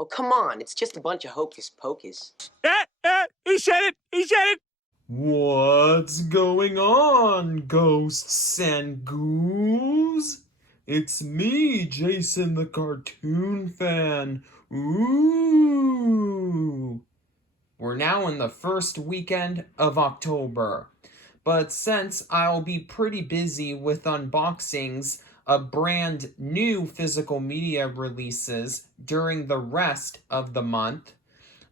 Oh, come on. It's just a bunch of hocus pocus. He said it! He said it! What's going on, ghosts and ghouls? It's me, Jason the cartoon fan. Ooh! We're now in the first weekend of October, but since I'll be pretty busy with unboxings of brand new physical media releases during the rest of the month,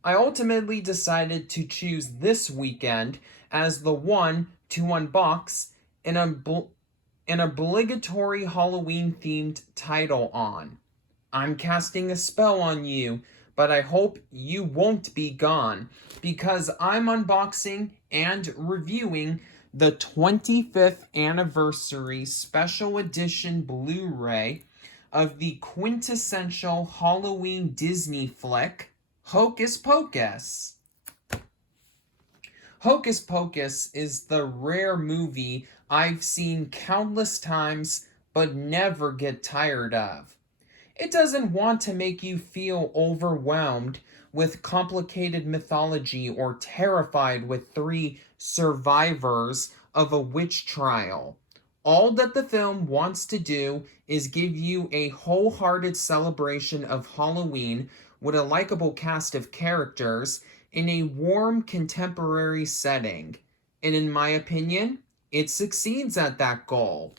I ultimately decided to choose this weekend as the one to unbox an obligatory Halloween-themed title on. I'm casting a spell on you, but I hope you won't be gone, because I'm unboxing and reviewing the 25th Anniversary Special Edition Blu-ray of the quintessential Halloween Disney flick, Hocus Pocus. Hocus Pocus is the rare movie I've seen countless times but never get tired of. It doesn't want to make you feel overwhelmed with complicated mythology or terrified with 3 survivors of a witch trial. All that the film wants to do is give you a wholehearted celebration of Halloween with a likable cast of characters in a warm contemporary setting. And in my opinion, it succeeds at that goal.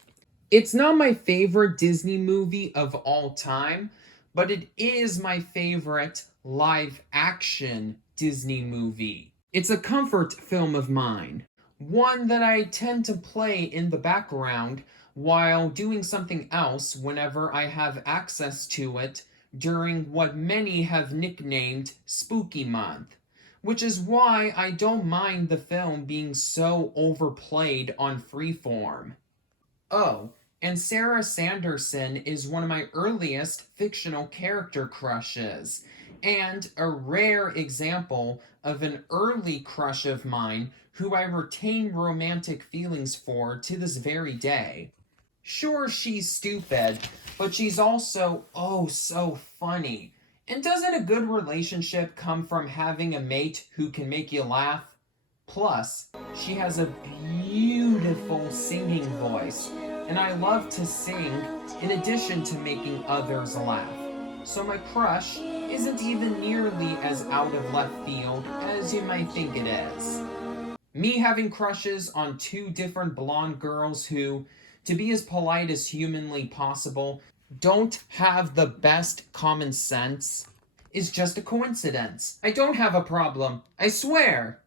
It's not my favorite Disney movie of all time, but it is my favorite live-action Disney movie. It's a comfort film of mine, one that I tend to play in the background while doing something else whenever I have access to it during what many have nicknamed Spooky Month, which is why I don't mind the film being so overplayed on Freeform. Oh, and Sarah Sanderson is one of my earliest fictional character crushes, and a rare example of an early crush of mine who I retain romantic feelings for to this very day. Sure, she's stupid, but she's also oh so funny. And doesn't a good relationship come from having a mate who can make you laugh? Plus, she has a beautiful singing voice, and I love to sing in addition to making others laugh. So my crush isn't even nearly as out of left field as you might think it is. Me having crushes on 2 different blonde girls who, to be as polite as humanly possible, don't have the best common sense is just a coincidence. I don't have a problem, I swear!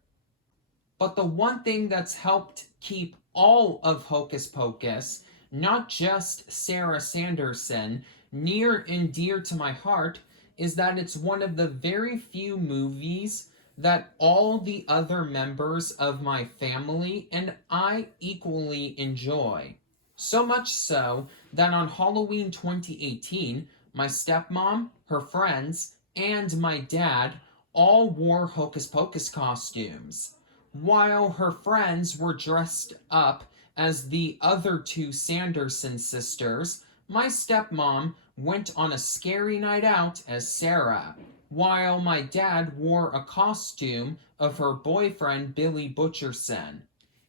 But the one thing that's helped keep all of Hocus Pocus, not just Sarah Sanderson, near and dear to my heart is that it's one of the very few movies that all the other members of my family and I equally enjoy. So much so that on Halloween 2018, my stepmom, her friends, and my dad all wore Hocus Pocus costumes, while her friends were dressed up as the other 2 Sanderson sisters. My stepmom went on a scary night out as Sarah, while my dad wore a costume of her boyfriend Billy Butcherson.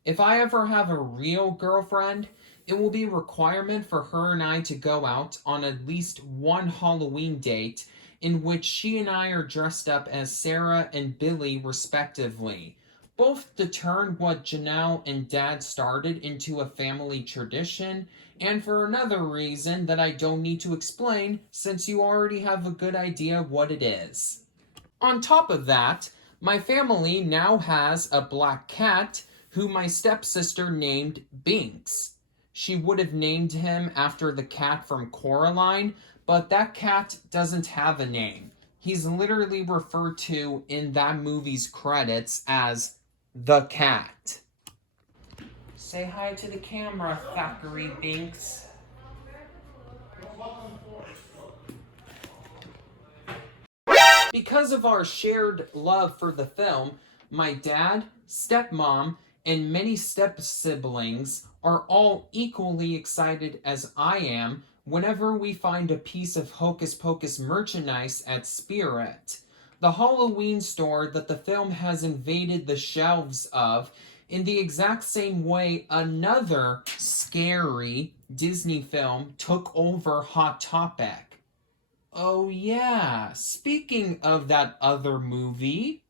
If I ever have a real girlfriend, it will be a requirement for her and I to go out on at least one Halloween date in which she and I are dressed up as Sarah and Billy respectively, both to turn what Janelle and Dad started into a family tradition, and for another reason that I don't need to explain since you already have a good idea of what it is. On top of that, my family now has a black cat who my stepsister named Binks. She would have named him after the cat from Coraline, but that cat doesn't have a name. He's literally referred to in that movie's credits as the cat. Say hi to the camera, Thackeray Binks. Because of our shared love for the film, my dad, stepmom, and many step-siblings are all equally excited as I am whenever we find a piece of Hocus Pocus merchandise at Spirit, the Halloween store that the film has invaded the shelves of, in the exact same way another scary Disney film took over Hot Topic. Oh yeah, speaking of that other movie,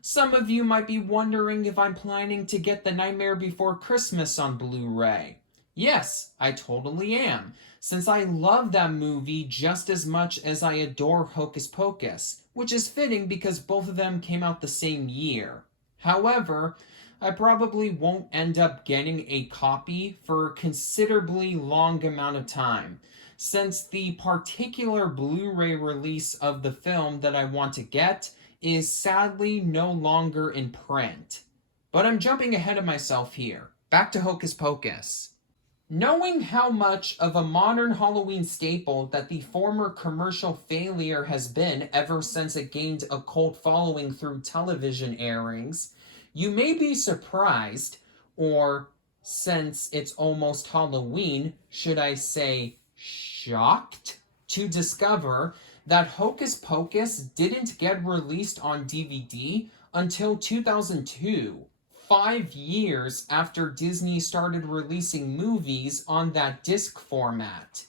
some of you might be wondering if I'm planning to get The Nightmare Before Christmas on Blu-ray. Yes, I totally am, since I love that movie just as much as I adore Hocus Pocus, which is fitting because both of them came out the same year. However, I probably won't end up getting a copy for a considerably long amount of time, since the particular Blu-ray release of the film that I want to get is sadly no longer in print. But I'm jumping ahead of myself here. Back to Hocus Pocus. Knowing how much of a modern Halloween staple that the former commercial failure has been ever since it gained a cult following through television airings, you may be surprised, or since it's almost Halloween, should I say shocked, to discover that Hocus Pocus didn't get released on DVD until 2002, 5 years after Disney started releasing movies on that disc format.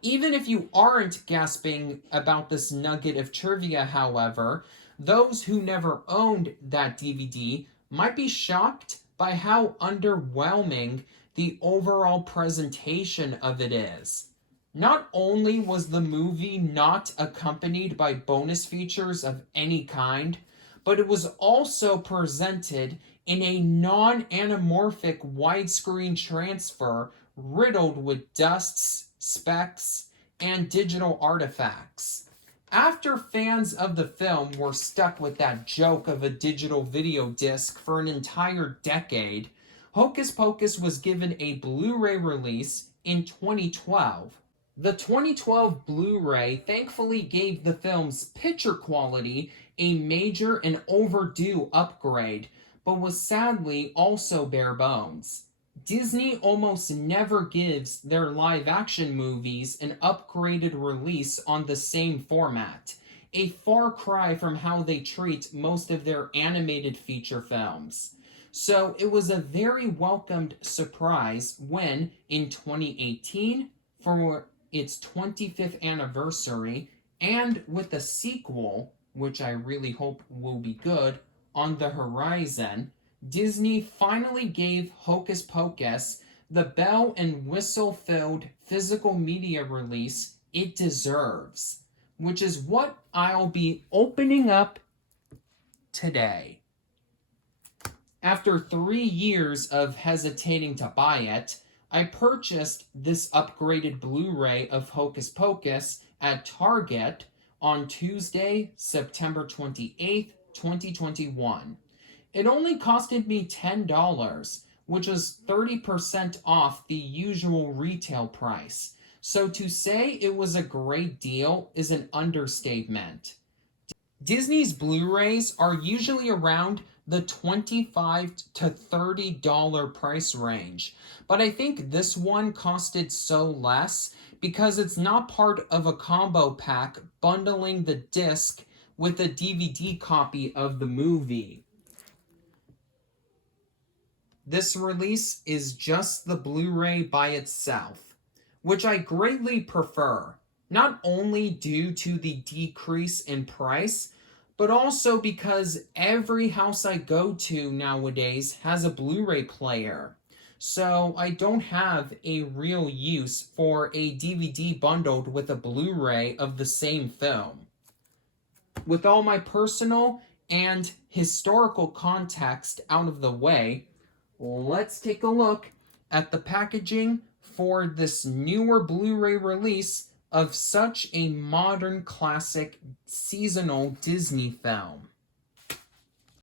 Even if you aren't gasping about this nugget of trivia, however, those who never owned that DVD might be shocked by how underwhelming the overall presentation of it is. Not only was the movie not accompanied by bonus features of any kind, but it was also presented in a non-anamorphic widescreen transfer riddled with dusts, specks, and digital artifacts. After fans of the film were stuck with that joke of a digital video disc for an entire decade, Hocus Pocus was given a Blu-ray release in 2012. The 2012 Blu-ray thankfully gave the film's picture quality a major and overdue upgrade, but was sadly also bare bones. Disney almost never gives their live-action movies an upgraded release on the same format, a far cry from how they treat most of their animated feature films. So it was a very welcomed surprise when, in 2018, for its 25th anniversary, and with a sequel, which I really hope will be good, on the horizon, Disney finally gave Hocus Pocus the bell and whistle-filled physical media release it deserves, which is what I'll be opening up today. After 3 years of hesitating to buy it, I purchased this upgraded Blu-ray of Hocus Pocus at Target on Tuesday, September 28th, 2021. It only costed me $10, which was 30% off the usual retail price. So to say it was a great deal is an understatement. Disney's Blu-rays are usually around the $25 to $30 price range, but I think this one costed so less because it's not part of a combo pack bundling the disc with a DVD copy of the movie. This release is just the Blu-ray by itself, which I greatly prefer, not only due to the decrease in price, but also because every house I go to nowadays has a Blu-ray player. So I don't have a real use for a DVD bundled with a Blu-ray of the same film. With all my personal and historical context out of the way, let's take a look at the packaging for this newer Blu-ray release of such a modern classic seasonal Disney film.